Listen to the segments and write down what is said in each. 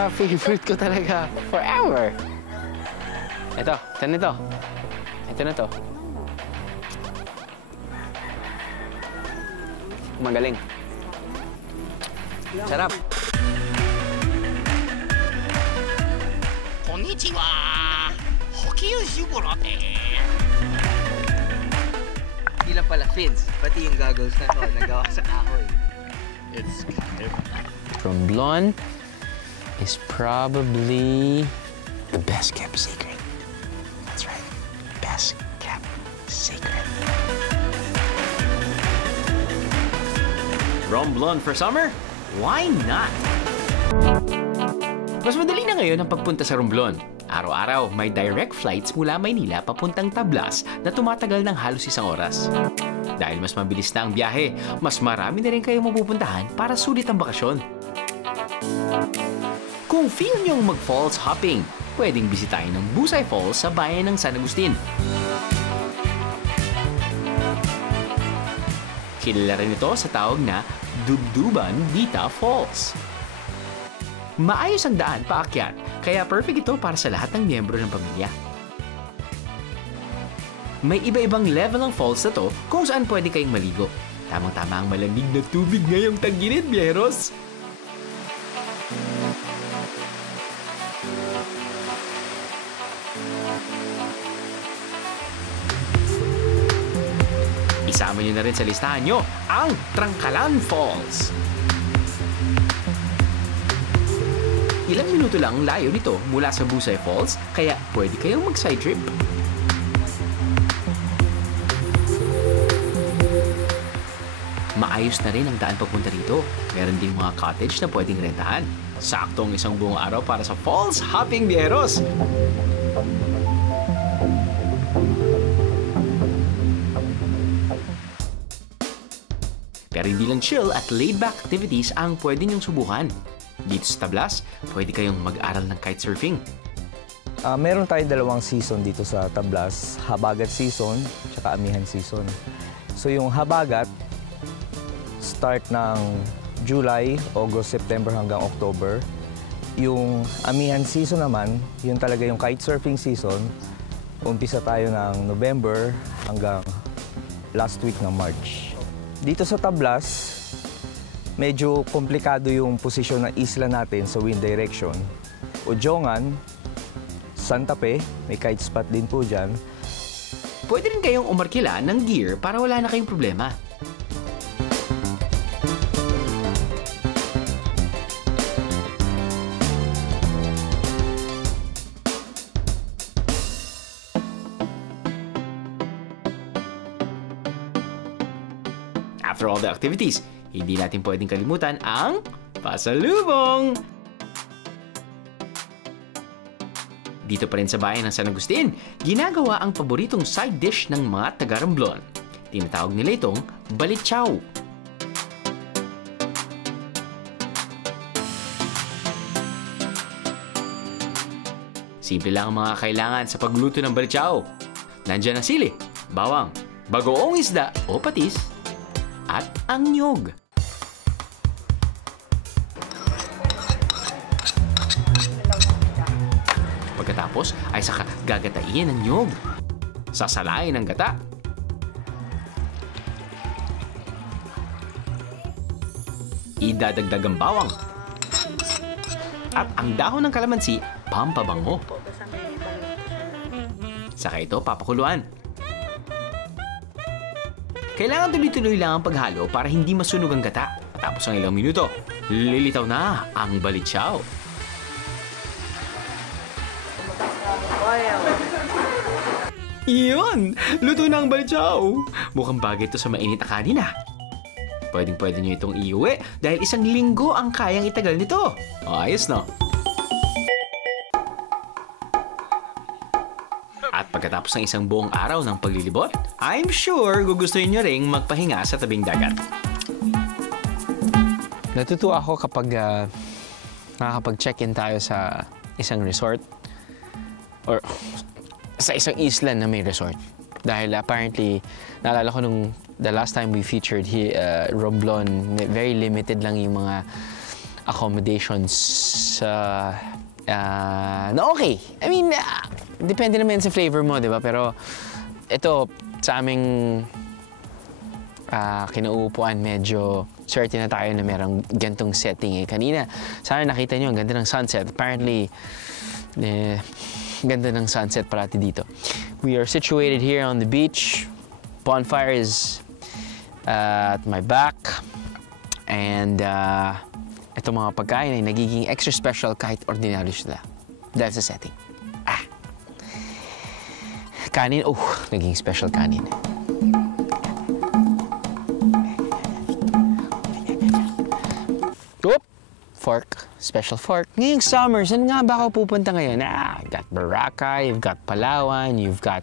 pinaka-favorite ko talaga forever. Ito, saan ito? Ito na to. Magaling. Sarap. Konnichiwa! Hokkien siguro Hindi lang pala fins, pati yung goggles na to, nagawa sa kahoy. It's kind of... Romblon is probably the best kept secret. That's right. Best kept secret. Romblon for summer? Why not? Mas madali na ngayon ang pagpunta sa Romblon. Araw-araw, may direct flights mula Maynila papuntang Tablas na tumatagal ng halos 1 oras. Dahil mas mabilis na ang biyahe, mas marami na rin kayong mapupuntahan para sulit ang bakasyon. Kung feel niyong mag-falls hopping, pwedeng bisitahin ng Busay Falls sa bayan ng San Agustin. Kilala rin ito sa tawag na Dubduban Bita Falls. Maayos ang daan paakyat, kaya perfect ito para sa lahat ng miyembro ng pamilya. May iba-ibang level ng falls na to kung saan pwede kayong maligo. Tamang-tama ang malamig na tubig ngayong tag-init, biyeros! Isama nyo na rin sa listahan nyo ang Trangkalan Falls. Ilang minuto lang ang layo nito mula sa Busay Falls, kaya pwede kayong mag-side trip. Maayos na rin ang daan papunta rito. Meron ding mga cottage na pwedeng rentahan. Saktong 1 buong araw para sa falls hopping, biyeros! Pero hindi lang chill at laid-back activities ang pwede niyong subukan. Dito sa Tablas, pwede kayong mag-aral ng kitesurfing. Meron tayong 2 season dito sa Tablas, habagat season at amihan season. So yung habagat, start ng July, August, September hanggang October. Yung amihan season naman, yun talaga yung kitesurfing season. Umpisa tayo ng November hanggang last week ng March. Dito sa Tablas, medyo komplikado yung posisyon ng isla natin sa wind direction. Udjongan, Santa Fe, may kite spot din po dyan. Pwede rin kayong umarkila ng gear para wala na kayong problema. After all the activities, hindi natin pwedeng kalimutan ang pasalubong! Dito pa rin sa bayan ng San Agustin, ginagawa ang paboritong side dish ng mga taga-Romblon. Tinatawag nila itong balitsyaw. Simple lang ang mga kailangan sa pagluto ng balitsyaw. Nandiyan ang sili, bawang, bagoong isda o patis, at ang niyog. Pagkatapos ay saka gagatain ang niyog. Sasalain ang gata. Idadagdag ang bawang. At ang dahon ng kalamansi, pampabango. Saka ito papakuluan. Kailangan tuloy-tuloy lang ang paghalo para hindi masunog ang gata. Tapos ang ilang minuto, lilitaw na ang balitsyaw. Iyon! Luto na ang balitsyaw! Mukhang bagay ito sa mainit na kanin ah. Pwedeng-pwede nyo itong iuwi dahil 1 linggo ang kayang itagal nito. O, ayos no? At pagkatapos ng 1 buong araw ng paglilibot, I'm sure gugustuhin nyo ring magpahinga sa tabing dagat. Natutuwa ako kapag nakakapag-check-in tayo sa isang resort or sa isang isla na may resort. Dahil apparently, naalala ko nung the last time we featured Romblon, very limited lang yung mga accommodations na okay. I mean, depende naman sa flavor mo, di ba? Pero ito, sa aming kinauupuan, medyo certain na tayo na merong gantong setting eh. Kanina, sana nakita nyo, ang ganda ng sunset. Apparently, ganda ng sunset parati dito. We are situated here on the beach. Bonfire is at my back. And itong mga pagkain ay nagiging extra special kahit ordinaryo sila. Dahil sa setting. Kanin, naging special kanin. Fork, special fork. Ngayong summer, saan nga ba ako pupunta ngayon? You've got Boracay, you've got Palawan, you've got,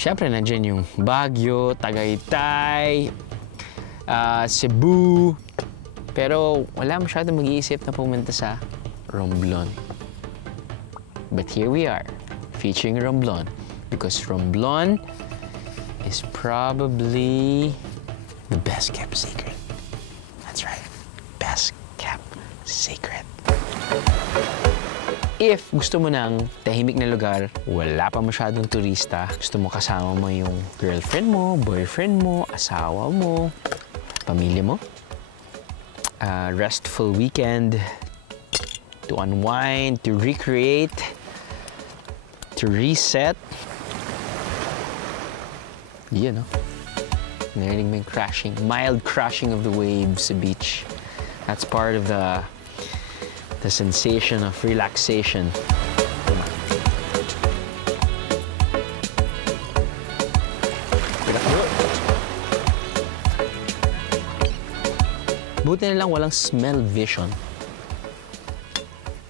syempre nandyan yung Baguio, Tagaytay, Cebu. Pero wala masyado mag-iisip na pumunta sa Romblon. But here we are, featuring Romblon. Because Romblon is probably the best kept secret. That's right, best kept secret. If gusto mo ng tahimik na lugar, wala pa masyadong turista, gusto mo kasama mo yung girlfriend mo, boyfriend mo, asawa mo, pamilya mo, restful weekend to unwind, to recreate, to reset. Yan, no? Narinig mo yung crashing, mild crashing of the waves sa beach. That's part of the sensation of relaxation. Buti na lang walang smell vision.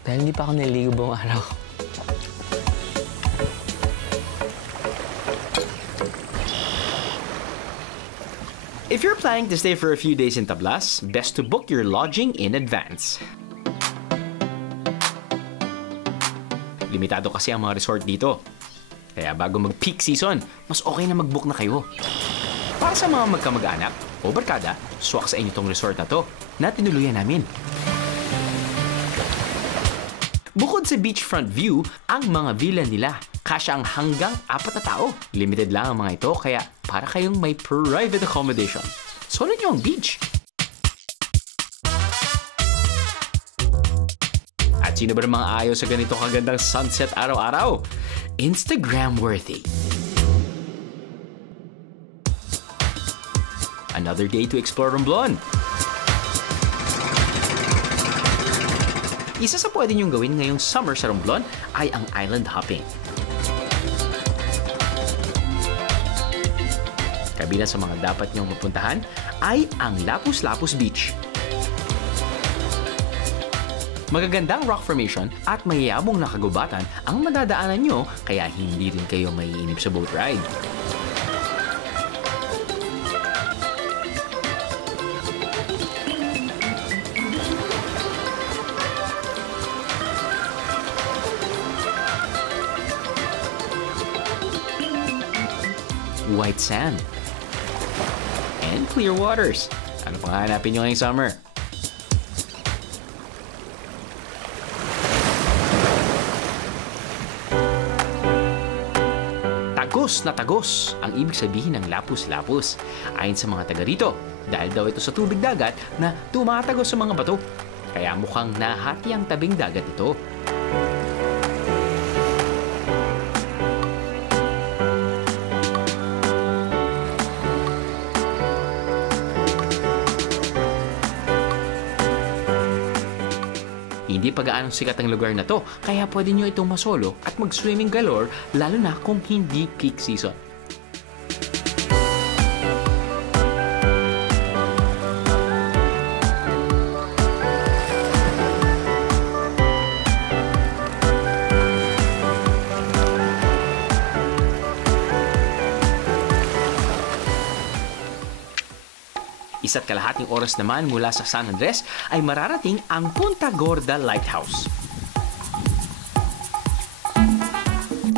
Dahil hindi pa ako naligo buong araw. If you're planning to stay for a few days in Tablas, best to book your lodging in advance. Limitado kasi ang mga resort dito. Kaya bago mag-peak season, mas okay na mag-book na kayo. Para sa mga magkamag-anak o barkada, swak sa inyo tong resort na to na tinuluyan namin. Bukod sa beachfront view, ang mga villa nila kasya ang hanggang 4 na tao. Limited lang ang mga ito, kaya para kayong may private accommodation. Sunod nyo ang beach. At sino ba ng mga ayaw sa ganito kagandang sunset araw-araw? Instagram-worthy. Another day to explore Romblon. Isa sa pwede niyong gawin ngayong summer sa Romblon ay ang island hopping. Kabilang sa mga dapat niyong mapuntahan ay ang Lapus-Lapus Beach. Magagandang rock formation at mayayabong na kagubatan ang madadaanan nyo, kaya hindi rin kayo maiinip sa boat ride. White sand and clear waters. Ano pang hanapin nyo ngayong summer? Tagos na tagos ang ibig sabihin ng lapus-lapus ayon sa mga taga rito, dahil daw ito sa tubig dagat na tumatagos sa mga bato. Kaya mukhang nahati ang tabing dagat ito. Hindi pa gaanong sikat ang lugar na to, kaya pwede nyo itong masolo at mag-swimming galore, lalo na kung hindi peak season. Isa't kalahating oras naman mula sa San Andres ay mararating ang Punta Gorda Lighthouse.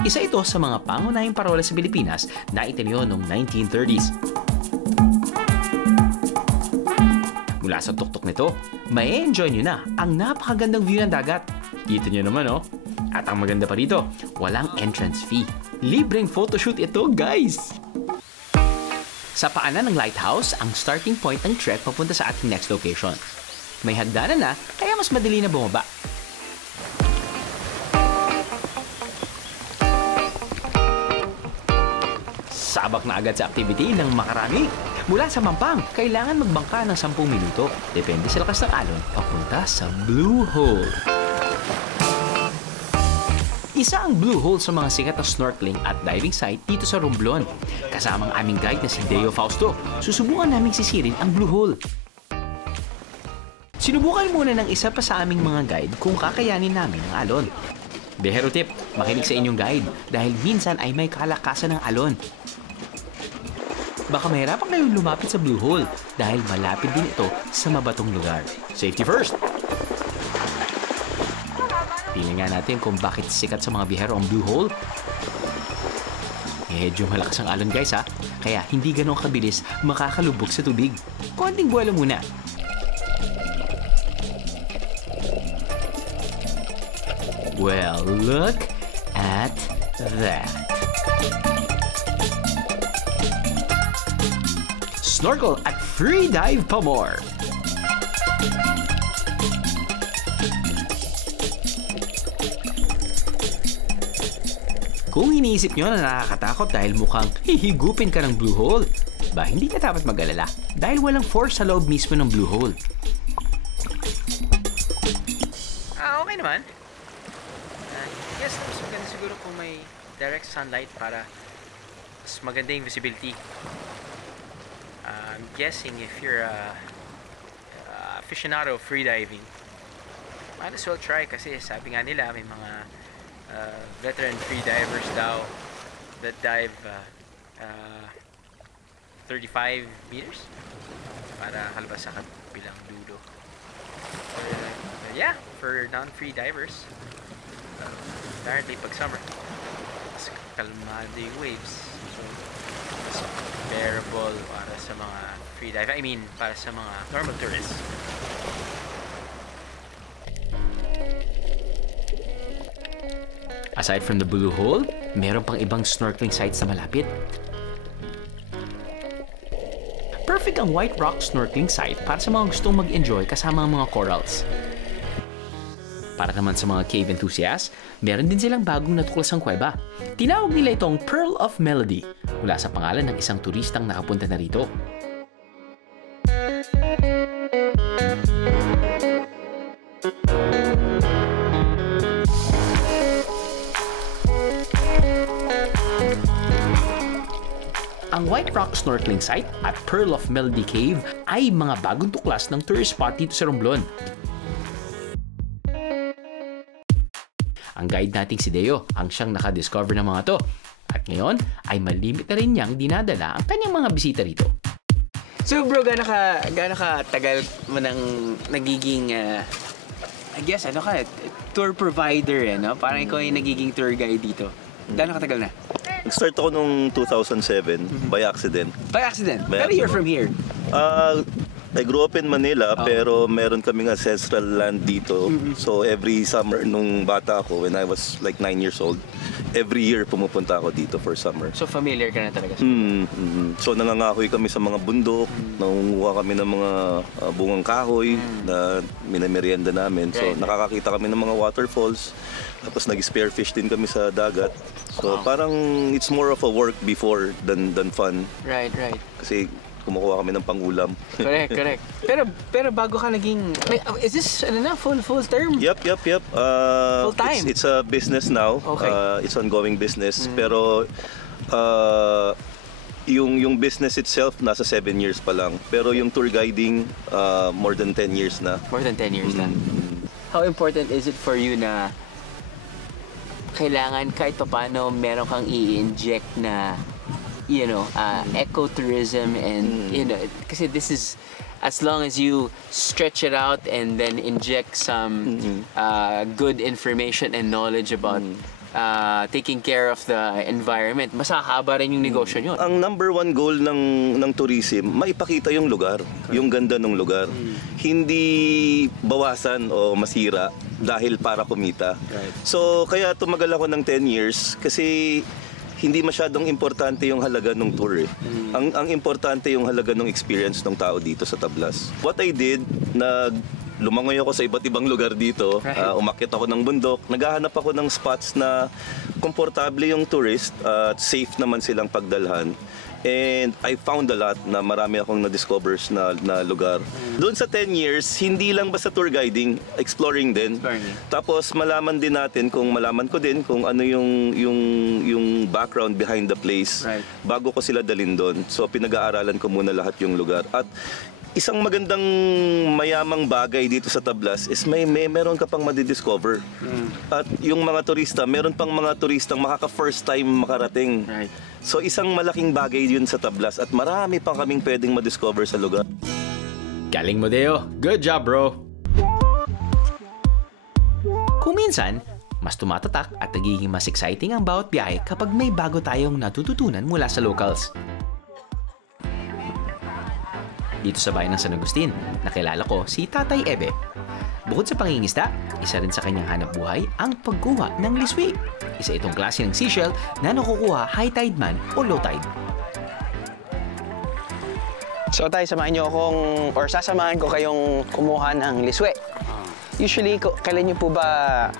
Isa ito sa mga pangunahing parola sa Pilipinas na itinayo noong 1930s. Mula sa tuktok nito, may enjoy nyo na ang napakagandang view ng dagat. Dito nyo naman oh. At ang maganda pa rito, walang entrance fee. Libreng photoshoot ito, guys! Sa paanan ng lighthouse, ang starting point ng trek papunta sa ating next location. May hagdanan na, kaya mas madali na bumaba. Sabak na agad sa activity ng makarami. Mula sa Mampang, kailangan magbangka ng 10 minuto. Depende sa lakas ng alon, papunta sa Blue Hole. Isa ang Blue Hole sa mga sikat na snorkeling at diving site dito sa Romblon. Kasama ang aming guide na si Deo Fausto, susubukan naming sisirin ang Blue Hole. Sinubukan muna ng isa pa sa aming mga guide kung kakayanin namin ang alon. Behero tip, makinig sa inyong guide dahil minsan ay may kalakasan ng alon. Baka mahirapan kayong lumapit sa Blue Hole dahil malapit din ito sa mabatong lugar. Safety first! Tingnan nga natin kung bakit sikat sa mga bihero ang Blue Hole. Medyo malakas ang alon guys ha, kaya hindi ganun kabilis makakalubog sa tubig. Konting buwelo muna. Well, look at that. Snorkel at free dive pa more. Kung iniisip nyo na nakakatakot dahil mukhang hihigupin ka ng Blue Hole, ba hindi ka dapat mag-alala dahil walang force sa loob mismo ng Blue Hole. Okay naman. Yes, mas maganda siguro kung may direct sunlight para mas maganda yung visibility. I'm guessing if you're a aficionado of freediving, might as well try kasi sabi nga nila may mga veteran freedivers daw that dive 35 meters para halabas sa kabilang dulo. Yeah, for non-free divers, apparently pag summer, mas kalmado yung waves. So, mas bearable para sa mga free dive. I mean, para sa mga normal tourists. Aside from the Blue Hole, meron pang ibang snorkeling sites na malapit. Perfect ang White Rock snorkeling site para sa mga gustong mag-enjoy kasama ang mga corals. Para naman sa mga cave enthusiasts, meron din silang bagong natuklasang kuweba. Tinawag nila itong Pearl of Melody mula sa pangalan ng isang turistang nakapunta na rito. Ang White Rock Snorkeling Site at Pearl of Melody Cave ay mga bagong tuklas ng tourist spot dito sa Romblon. Ang guide nating si Deo ang siyang nakadiscover ng mga to. At ngayon ay malimit na rin niyang dinadala ang kanyang mga bisita rito. So bro, gaano ka tagal mo nang nagiging, I guess, tour provider no? Parang ikaw yung nagiging tour guide dito. Gaano katagal na? Nag-start ako nung 2007 by accident. By accident? Pero you're from here? I grew up in Manila, pero meron kaming ancestral land dito. So every summer nung bata ako, when I was like 9 years old, every year pumupunta ako dito for summer. So familiar ka na talaga? So nangangahoy kami sa mga bundok, nangunguha kami ng mga bungang kahoy na minamerienda namin. So nakakakita kami ng mga waterfalls, tapos nag-spearfish din kami sa dagat. So parang it's more of a work before than fun. Right. Kasi kumukuha kami ng pangulam. Correct. Pero bago ka naging, is this full term? Yep. Full time? It's a business now. Okay. It's ongoing business. Pero yung business itself nasa 7 years pa lang. Pero yung tour guiding more than 10 years na. More than 10 years na. How important is it for you na kailangan kahit paano meron kang i-inject na ecotourism and kasi this is, as long as you stretch it out and then inject some good information and knowledge about taking care of the environment, mas hahaba rin yung negosyo nyo. Ang number one goal ng tourism, maipakita yung lugar, yung ganda ng lugar. Hindi bawasan o masira dahil para kumita. So kaya tumagal ako ng 10 years kasi hindi masyadong importante yung halaga ng tour. Ang importante yung halaga ng experience ng tao dito sa Tablas. What I did, lumangoy ako sa iba't ibang lugar dito, umakyat ako ng bundok, naghahanap ako ng spots na komportable yung tourist at safe naman silang pagdalhan. And I found a lot na marami akong na-discovers na lugar. Doon sa 10 years, hindi lang basta tour guiding, exploring din. Tapos malaman ko din kung ano yung background behind the place bago ko sila dalhin doon. So pinag-aaralan ko muna lahat yung lugar. At isang magandang mayamang bagay dito sa Tablas is meron ka pang madidiscover. At yung mga turista, meron pang mga turistang makaka-first time makarating. So isang malaking bagay yun sa Tablas at marami pang kaming pwedeng madiscover sa lugar. Galing mo, Deo. Good job, bro. Kung minsan, mas tumatatak at nagiging mas exciting ang bawat biyahe kapag may bago tayong natututunan mula sa locals. Dito sa bayan ng San Agustin, nakilala ko si Tatay Ebe. Bukod sa pangingisda, isa rin sa kanyang hanap buhay ang pagkuha ng liswi. Isa itong klase ng seashell na nakukuha high tide man o low tide. So tayo, sasamahan ko kayong kumuha ng liswe. Usually, kailan niyo po ba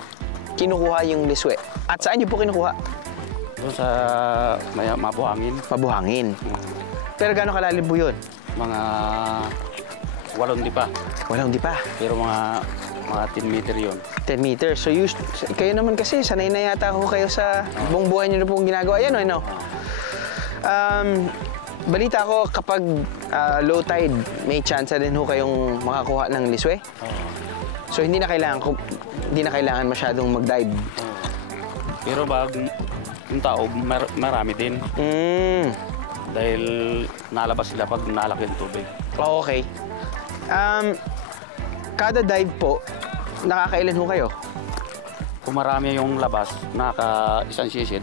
kinukuha yung liswe? At saan niyo po kinukuha? Doon sa Mabuhangin. Mabuhangin. Pero gaano kalalim po yun? Mga 8 dipa. 8 dipa. Pero mga 10 meter yun. 10 meters. So kayo naman kasi, sanay na yata ako kayo sa buong buhay niyo na pong ginagawa. Yan, ano? Balita ko kapag low tide, may chance din ho kayong makakuha ng liswe. So hindi na kailangan masyadong mag-dive. Pero yung tao, marami din. Dahil nalabas sila pag nalaki yung tubig. Okay. Kada dive po, nakakailan ho kayo? Kung marami yung labas, isang sisid,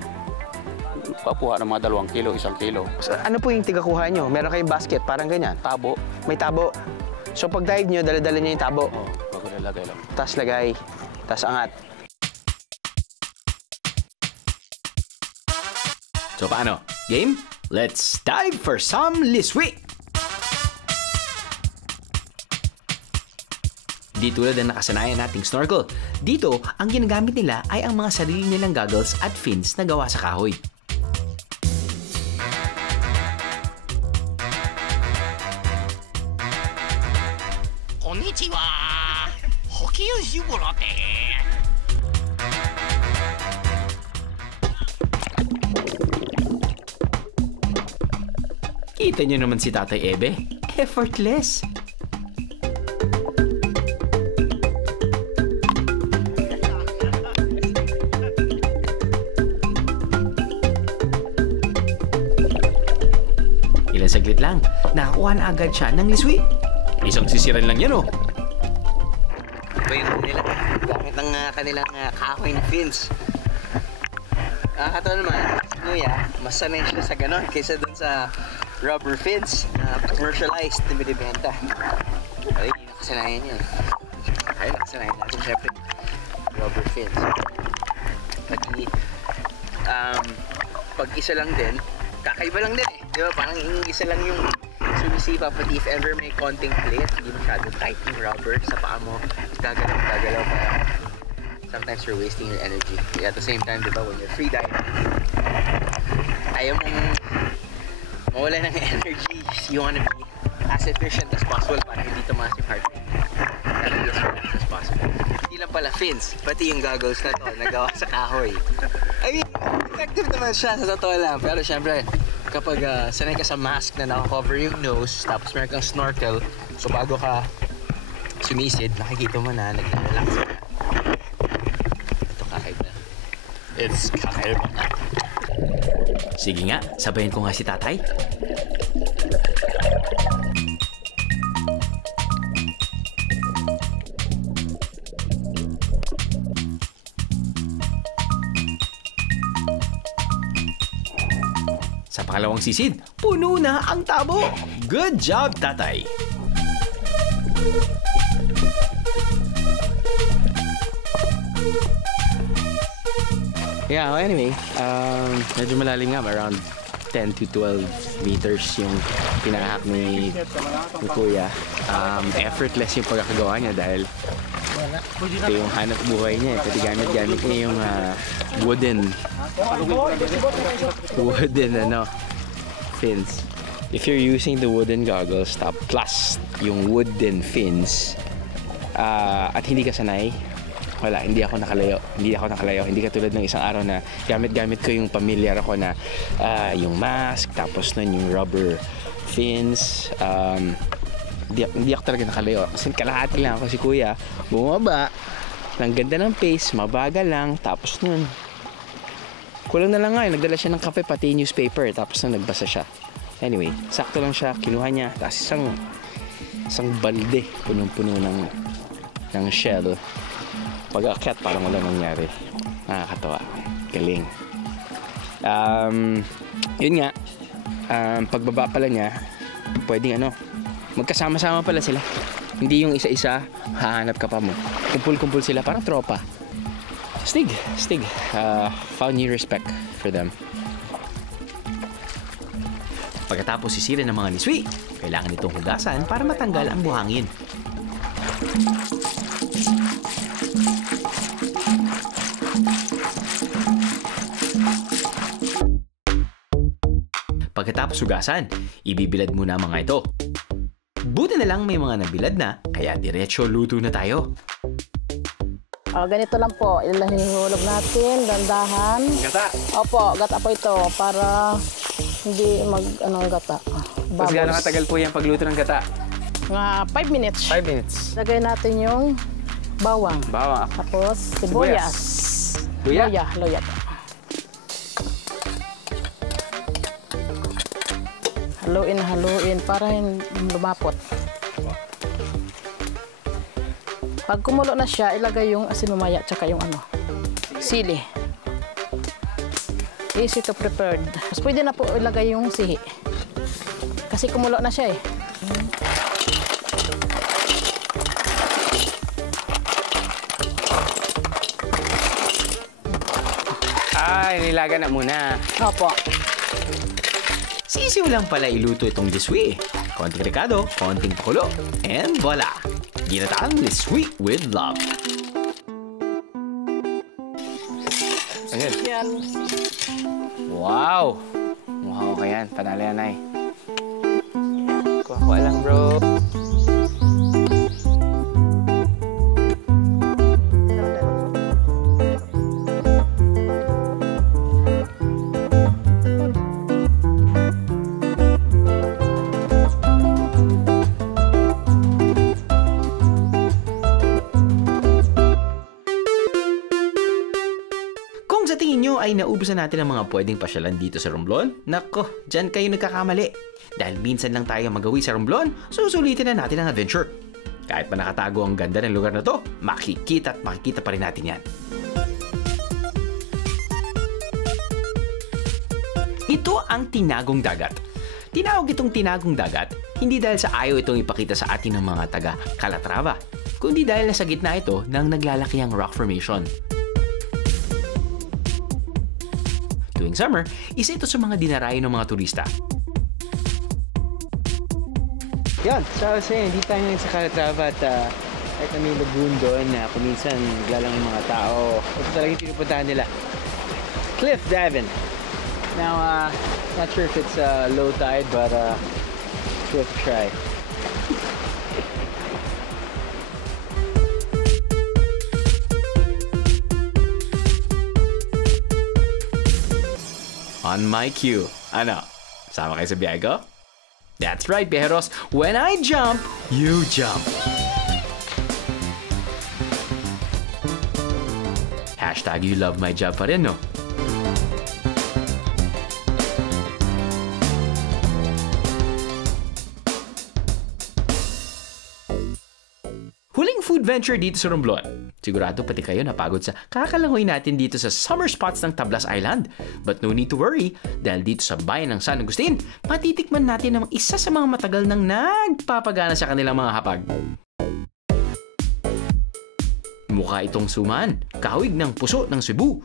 pakuha ng mga 2 kilo, 1 kilo. So, ano po yung tigakuha nyo? Meron kayong basket, parang ganyan? Tabo. May tabo. So pag dive nyo, dala-dala nyo yung tabo? Oo, paglalagay lang. Tas lagay, tas angat. So paano? Game? Let's dive for some liswi! Di tulad ng nakasanayan nating snorkel, dito ang ginagamit nila ay ang mga sarili nilang goggles at fins na gawa sa kahoy. Konnichiwa! Hokyuji Worote! Kita niyo naman si Tatay Ebe, effortless. Ilang saglit lang, nakakuha na agad siya ng liswi. Isang sisiran lang yan, oh. Iba yung nila, gamit ng kanilang kahoy na fins. Nakakatawa naman, si Kuya, mas sanay siya sa ganon kaysa dun sa rubber fins na commercialized na binibenta. Ay, hindi nakasanayan yun. Ay, nakasanayan natin syempre rubber fins. Pag isa lang din, kakaiba lang din eh. Di ba? Parang isa lang yung sumisipa, pati if ever may konting plate, hindi masyado tight yung rubber sa paa mo. Gagalaw pa. Sometimes you're wasting your energy. At the same time, di ba, when you're free diving, ayaw mong mawala ng energy. You want to be as efficient as possible para hindi tumaas yung heart rate. Para be as relaxed as possible. Hindi lang pala fins, pati yung goggles na to, nagawa sa kahoy. I mean, effective naman siya sa totoo lang. Pero syempre, kapag sanay ka sa mask na nakakover yung nose, tapos meron kang snorkel, so bago ka sumisid, nakikita mo na, nag-relax ka. Ito kakaiba. It's kakaiba. Sige nga, sabayan ko nga si Tatay. pangalawang sisid, puno na ang tabo. Good job, tatay! Yeah, well, anyway, medyo malalim nga, around 10 to 12 meters yung pinahak ni Kuya. Effortless yung pagkakagawa niya dahil ito yung hanap buhay niya. Kasi gamit-gamit niya yung wooden fins. If you're using the wooden goggles plus yung wooden fins at hindi ka sanay, wala, hindi ako nakalayo. Hindi katulad ng isang araw na gamit-gamit ko yung familiar ako na yung mask, tapos nun yung rubber fins. Hindi ako talaga nakalayo. Kasi kalahati lang ako si Kuya. Bumaba, ang ganda ng pace, mabagal lang. Tapos nun, kulang na lang nga, nagdala siya ng kape pati newspaper. Tapos nun, nagbasa siya. Anyway, sakto lang siya, kinuha niya. Tapos isang balde, punong-puno ng shell. Pag-akyat, parang wala nangyari. Nakakatawa. Galing. Yun nga, pagbaba pala niya, pwedeng magkasama-sama pala sila. Hindi yung isa-isa, hahanap ka pa mo. Kumpul-kumpul sila, parang tropa. Stig. Found new respect for them. Pagkatapos sisirin ng mga niswi, kailangan itong hugasan para matanggal ang buhangin. Pagkatapos hugasan, ibibilad muna ang mga ito. Buti na lang may mga nabilad na, kaya diretso luto na tayo. Ganito lang po, ilahihulog natin, dandahan. Gata. Opo, gata po ito para hindi gata. Tapos gano'ng katagal po yung pagluto ng gata? Mga 5 minutes. 5 minutes. Lagay natin yung bawang. Bawang. Tapos sibuyas. Luya. Luya. Haluin para lumapot. Pag kumulo na siya, ilagay yung asin mamaya tsaka yung sili. Easy to prepared. Mas pwede na po ilagay yung sihi. Kasi kumulo na siya eh. Nilaga na muna. Opo. Sisiw lang pala iluto itong liswi. Konting rekado, konting pakulo, and voila! Ginataang liswi with love. Ayun. Yan. Wow! Wow, kaya yan. Panalo yan, ay. Kuha lang, bro. Kung sa tingin nyo ay naubusan natin ang mga pwedeng pasyalan dito sa Romblon, nako, dyan kayo nagkakamali. Dahil minsan lang tayo magawi sa Romblon, susulitin na natin ang adventure. Kahit pa nakatago ang ganda ng lugar na to, makikita at makikita pa rin natin yan. Ito ang tinagong dagat. Tinawag itong tinagong dagat, hindi dahil sa ayaw itong ipakita sa atin ng mga taga Calatrava, kundi dahil nasa gitna ito ng naglalakihang rock formation. Tuwing summer, isa ito sa mga dinarayo ng mga turista. Yan, so hindi tayo ngayon sa Calatrava at kahit na may lagoon doon na kuminsan naglalang yung mga tao. Ito talaga yung pinupuntahan nila. Cliff diving. Now, not sure if it's low tide, but it's worth a try. On my cue. Ano? Sama kayo sa biyahe ko? That's right, Bejeros. When I jump, you jump. Hashtag you love my job pa rin, no? Huling food venture dito sa Romblon. Sigurado pati kayo napagod sa kakalangoy natin dito sa summer spots ng Tablas Island. But no need to worry, dahil dito sa bayan ng San Agustin, matitikman natin ang isa sa mga matagal nang nagpapagana sa kanilang mga hapag. Mukha itong suman, kahawig ng puso ng Cebu.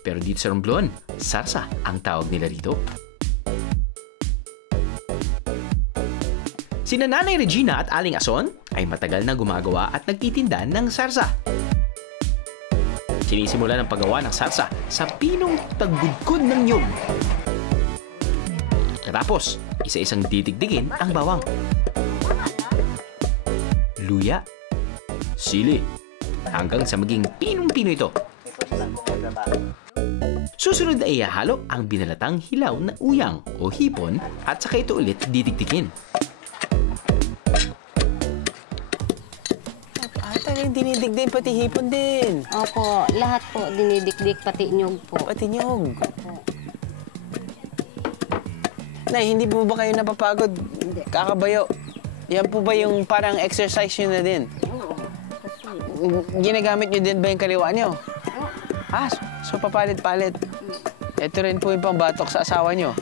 Pero dito sa Romblon, sarsa ang tawag nila rito. Sina Nanay Regina at Aling Ason ay matagal na gumagawa at nagtitinda ng sarsa. Sinisimula ng paggawa ng sarsa sa pinong tagudkod ng nyug. Katapos, isa-isang titigdigin ang bawang, luya, sili, hanggang sa maging pinong-pino ito. Susunod ay ihahalo ang binalatang hilaw na uyang o hipon at saka ito ulit didigdigin. Dinidigdig pati hipon din. Opo, lahat po dinidikdik, pati nyug po. Pati nyog. Opo. Nay, hindi po ba kayo napapagod? Hindi. Kakabayo. Yan po ba yung parang exercise nyo na din? Oo. Kasi, Ginagamit nyo din ba yung kaliwa nyo? Ah, so papalit-palit. Ito rin po yung pambatok sa asawa nyo.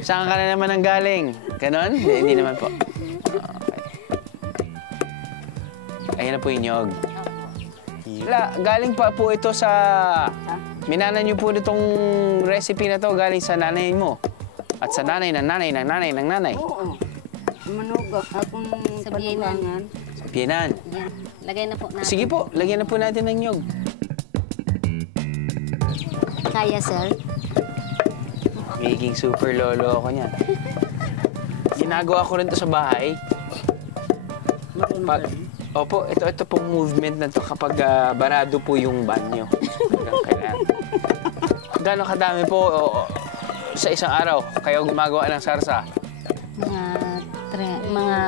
Saan ka na naman ang galing? Ganon? Hindi naman po. Ayan na po yung nyog. Galing pa po ito sa... Minana niyo po itong recipe na to galing sa nanay mo. At sa nanay ng nanay ng nanay ng nanay. oo. Manuga akong sa biyenan. Sa Pianan. Yan. Lagay na po natin. Sige po, lagyan na po natin ng nyog. Kaya, sir. Magiging super lolo ako niyan. Ginagawa ko rin to sa bahay. Opo, ito pong movement na to kapag barado po yung banyo. Hanggang kailan. Gano'ng kadami po sa isang araw kayo gumagawa ng sarsa? Mga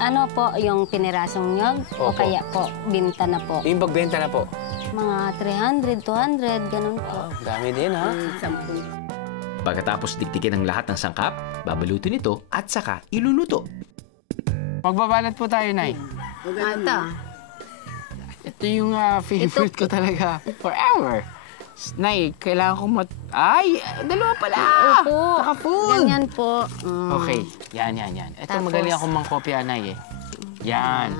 ano po yung pinirasong nyog o Opo. kaya po binta na po. Yung pagbenta na po? Mga 300, 200, ganun po. Dami din, ha? 10. Pagkatapos dikdikin ang lahat ng sangkap, babalutin ito at saka iluluto. Magbabalat po tayo, Nay. Ito. Ito yung favorite ko talaga. Forever. Nay, kailangan ko Ay! Dalawa pala! Opo. Naka-full! Ganyan po. Okay. Yan. Ito Tapos, magaling akong mangkopya, Nay, eh. Yan.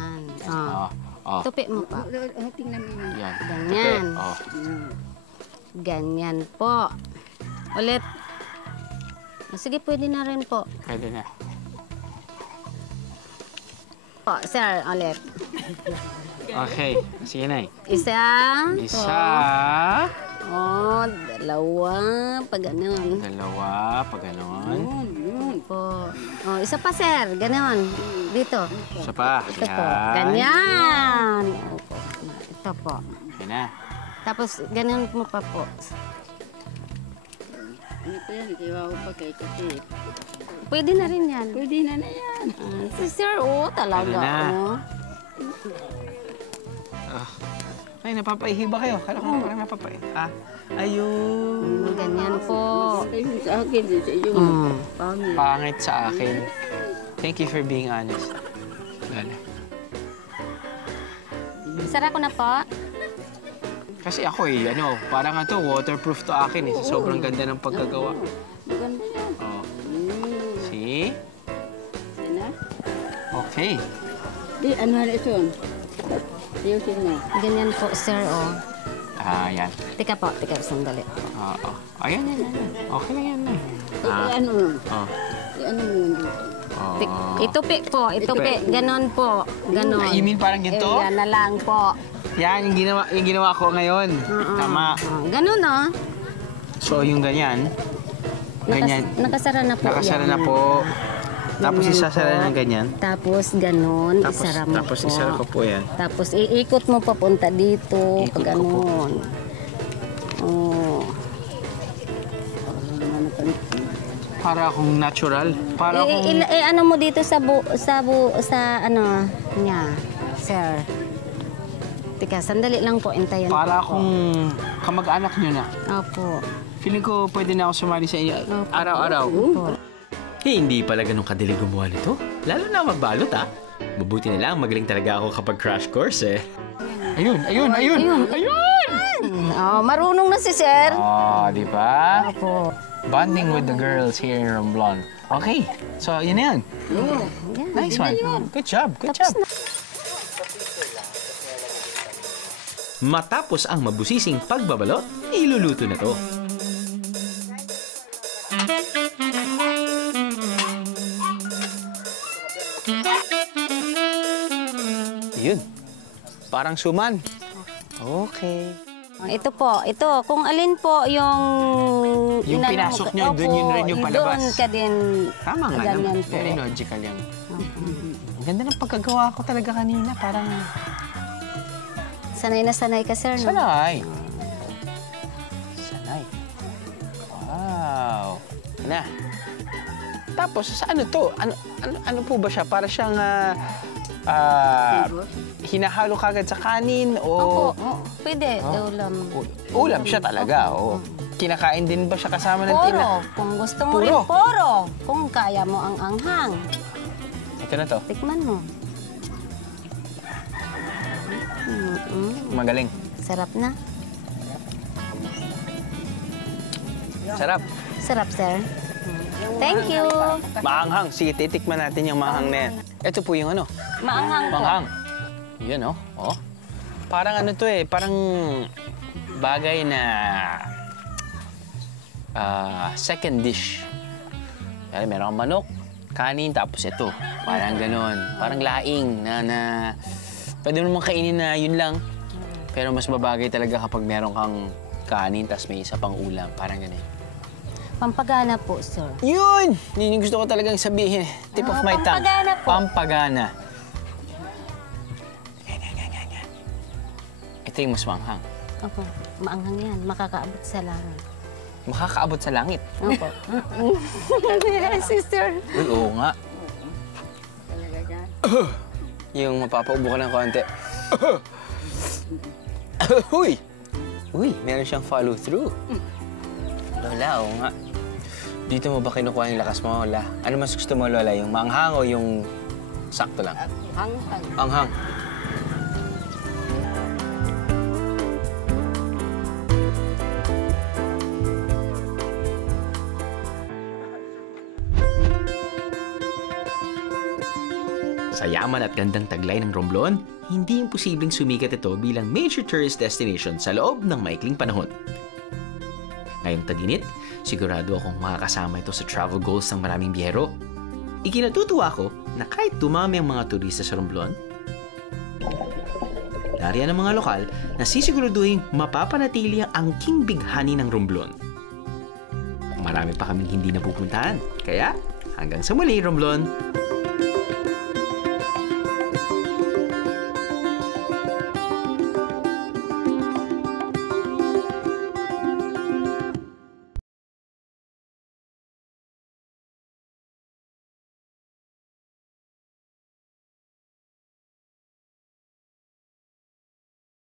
Oh. Tupi mo pa. Yan. Ganyan. Oh. Ganyan po. Ulit. Sige, pwede na rin po. Pwede na. Po, sir, ulit. Okay. Sige, Nay. Isa. Isa. Dalawa. Pag ganun. Dalawa. Pag ganon. Po. Isa pa, sir. Ganon. Dito. Isa pa. Ito po. Yan. Ganyan. Opo. Ito po. Yan na. Tapos, ganun mo pa po. Pwede na rin yan. Pwede na yan. Sir, talaga. Pwede na. Oh. Ay, napapaihi ba kayo? Kala ko parang napapaihi. Ayun. Ganyan po. Sa akin, sa iyo. Pangit sa akin. Thank you for being honest. Lala. Sara ko na po. Kasi ako parang waterproof to akin eh. Sobrang ganda ng pagkagawa. Maganda yan. Oh. See? Yan na. Okay. Di, ano na ito? Ayusin mo. Ganyan po, sir, Yan. Tika po, sandali. Oo. Ayan. Okay lang yan. Ano mo? Oh. Ano mo yun? Itupi po, itupi. Ganon po. Ganon. You mean parang ganito? Yan na lang po. Yan, yung ginawa ko ngayon. Tama. Ganon, So, yung ganyan. Ganyan. Nakasara na po. Nakasara yan. na po. Tapos Ganyan isasara po. ng ganyan. Tapos ganon, Tapos, isara mo tapos po. isara ko po yan. Tapos iikot mo papunta dito. Ikot Pag ko po. ganon. Para akong natural. Para akong... ano mo dito sa ano niya, sir. Tika, sandali lang po, intayan Para po. akong kamag-anak nyo na. Opo. Feeling ko pwede na ako sumali sa inyo araw-araw. Opo. Hindi pala ganun kadali gumawa nito. Lalo na magbalot Mabuti na lang magaling talaga ako kapag crash course Ayun! Oh, marunong na si sir. Oh, di ba? Opo. Bonding with the girls here in Romblon. Okay, so yun na yan. Nice one. Good job. Matapos ang mabusising pagbabalot, iluluto na to. Yun. Parang suman. Okay. Ito po, kung alin po yung... Yung pinasok nyo, dun yun rin yung palabas. Doon ka din. Tama nga ganyan naman. po. Very logical yan. Ang ganda ng pagkagawa ko talaga kanina. Parang... Sanay na sanay ka, sir, no? Sanay. Wow. Na. Tapos, sa ano to? Ano po ba siya? Para siyang... hinahalo kagad sa kanin o... Opo, pwede. Ulam. Ulam siya talaga, oo. Kinakain din ba siya kasama ng Poro. Kung gusto mo rin, poro. Kung kaya mo ang anghang. Ito na to. Tikman mo. Magaling. Sarap na. Sarap. Sarap, sir. Thank you. Maanghang. Sige, titikman natin yung maanghang na yan. Ito po yung ano? Maanghang po. Maanghang. Yan, oh. Oh. Parang ano to eh. Parang bagay na second dish. Meron kang manok, kanin, tapos ito. Parang ganon. Parang laing na pwede mo naman kainin na yun lang. Pero mas babagay talaga kapag meron kang kanin, tapos may isa pang ulam. Parang ganun. Pampagana po, sir. Yun! Yun yung gusto ko talagang sabihin. Tip of my tongue. Pampagana po. Pampagana. Ito yung mas maanghang. Opo, maanghang yan. Makakaabot sa langit. Makakaabot sa langit. Opo. Sister. Uy, oo nga. Yung mapapaubo ka ng konti. Uy, meron siyang follow through. Lola, oo nga. Dito mo ba kinukuha yung lakas mo, Lola? Ano mas gusto mo, Lola? Yung maanghang o yung sakto lang? Hanghang. Anghang. Sa yaman at gandang taglay ng Romblon, hindi imposibleng sumikat ito bilang major tourist destination sa loob ng maikling panahon. Ngayong tag-init, sigurado akong makakasama ito sa travel goals ng maraming biyahero. Ikinatutuwa ko na kahit dumami ang mga turista sa Romblon, nariyan ang mga lokal na sisiguraduhin mapapanatili ang angking bighani ng Romblon. Marami pa kaming hindi napupuntahan, kaya hanggang sa muli, Romblon!